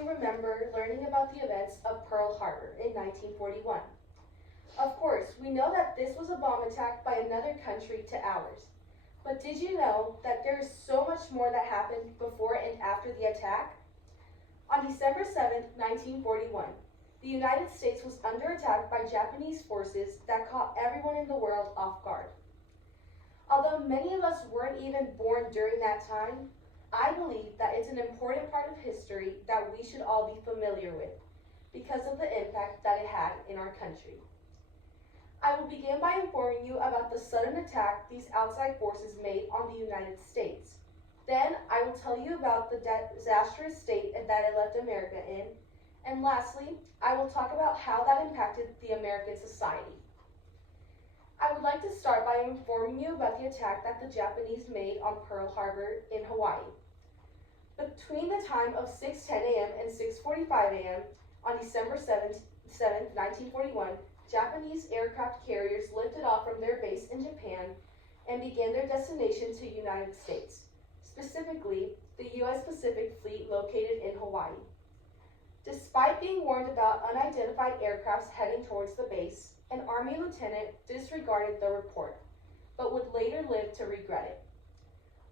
you remember learning about the events of Pearl Harbor in 1941. Of course, we know that this was a bomb attack by another country to ours. But did you know that there is so much more that happened before and after the attack? On December 7, 1941, the United States was under attack by Japanese forces that caught everyone in the world off guard. Although many of us weren't even born during that time, I believe that it's an important part of history that we should all be familiar with because of the impact that it had in our country. I will begin by informing you about the sudden attack these outside forces made on the United States. Then I will tell you about the disastrous state that it left America in. And lastly, I will talk about how that impacted the American society. I would like to start by informing you about the attack that the Japanese made on Pearl Harbor in Hawaii. Between the time of 6:10 a.m. and 6:45 a.m. on December 7th, 1941, Japanese aircraft carriers lifted off from their base in Japan and began their destination to the United States, specifically the U.S. Pacific Fleet located in Hawaii. Despite being warned about unidentified aircrafts heading towards the base, an Army lieutenant disregarded the report, but would later live to regret it.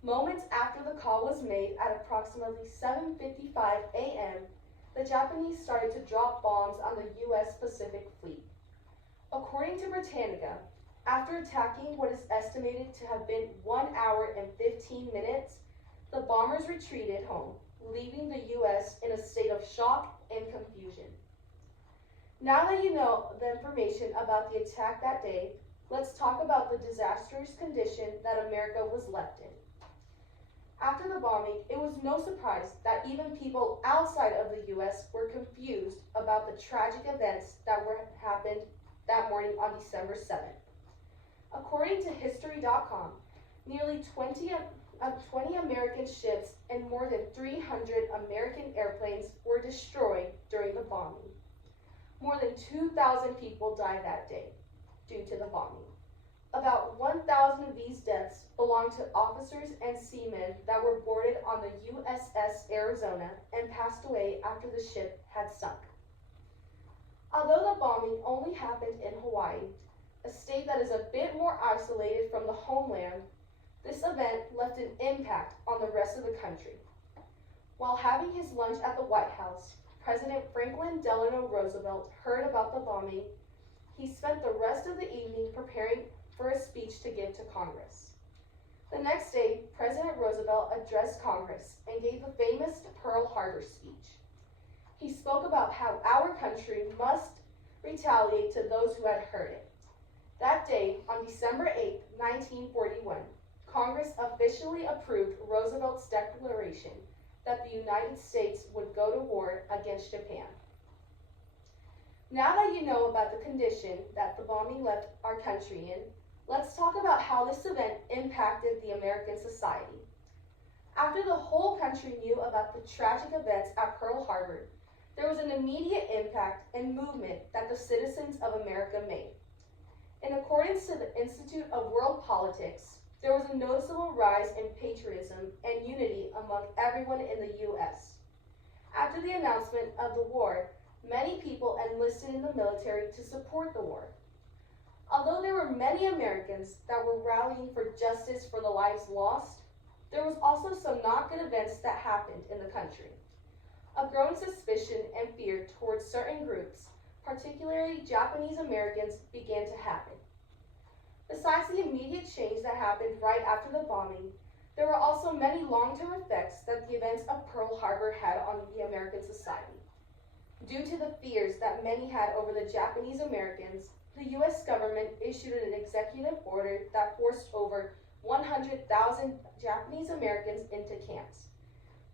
Moments after the call was made at approximately 7:55 a.m., the Japanese started to drop bombs on the U.S. Pacific Fleet. According to Britannica, after attacking what is estimated to have been 1 hour and 15 minutes, the bombers retreated home, leaving the U.S. in a state of shock and confusion. Now that you know the information about the attack that day, let's talk about the disastrous condition that America was left in. After the bombing, it was no surprise that even people outside of the U.S. were confused about the tragic events that happened that morning on December 7th. According to History.com, nearly 20 American ships and more than 300 American airplanes were destroyed during the bombing. More than 2,000 people died that day due to the bombing. About 1,000 of these deaths belonged to officers and seamen that were boarded on the USS Arizona and passed away after the ship had sunk. Although the bombing only happened in Hawaii, a state that is a bit more isolated from the homeland, this event left an impact on the rest of the country. While having his lunch at the White House, President Franklin Delano Roosevelt heard about the bombing. He spent the rest of the evening preparing for a speech to give to Congress. The next day, President Roosevelt addressed Congress and gave the famous Pearl Harbor speech. He spoke about how our country must retaliate to those who had hurt it. That day, on December 8, 1941, Congress officially approved Roosevelt's declaration that the United States would go to war against Japan. Now that you know about the condition that the bombing left our country in, let's talk about how this event impacted the American society. After the whole country knew about the tragic events at Pearl Harbor, there was an immediate impact and movement that the citizens of America made. In accordance to the Institute of World Politics, there was a noticeable rise in patriotism and unity among everyone in the U.S. After the announcement of the war, many people enlisted in the military to support the war. Although there were many Americans that were rallying for justice for the lives lost, there was also some not good events that happened in the country. A growing suspicion and fear towards certain groups, particularly Japanese Americans, began to happen. Besides the immediate change that happened right after the bombing, there were also many long-term effects that the events of Pearl Harbor had on the American society. Due to the fears that many had over the Japanese Americans, the U.S. government issued an executive order that forced over 100,000 Japanese Americans into camps.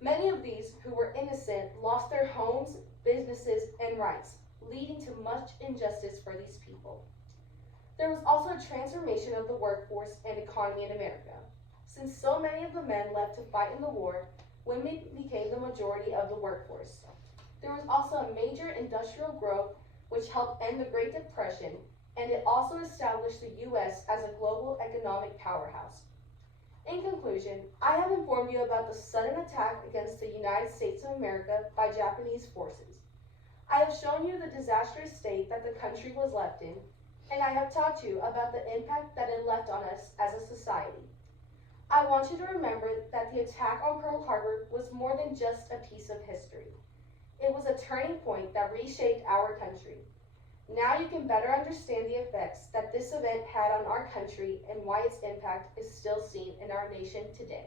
Many of these who were innocent lost their homes, businesses, and rights, leading to much injustice for these people. There was also a transformation of the workforce and economy in America. Since so many of the men left to fight in the war, women became the majority of the workforce. There was also a major industrial growth which helped end the Great Depression, and it also established the U.S. as a global economic powerhouse. In conclusion, I have informed you about the sudden attack against the United States of America by Japanese forces. I have shown you the disastrous state that the country was left in, and I have taught you about the impact that it left on us as a society. I want you to remember that the attack on Pearl Harbor was more than just a piece of history. It was a turning point that reshaped our country. Now you can better understand the effects that this event had on our country and why its impact is still seen in our nation today.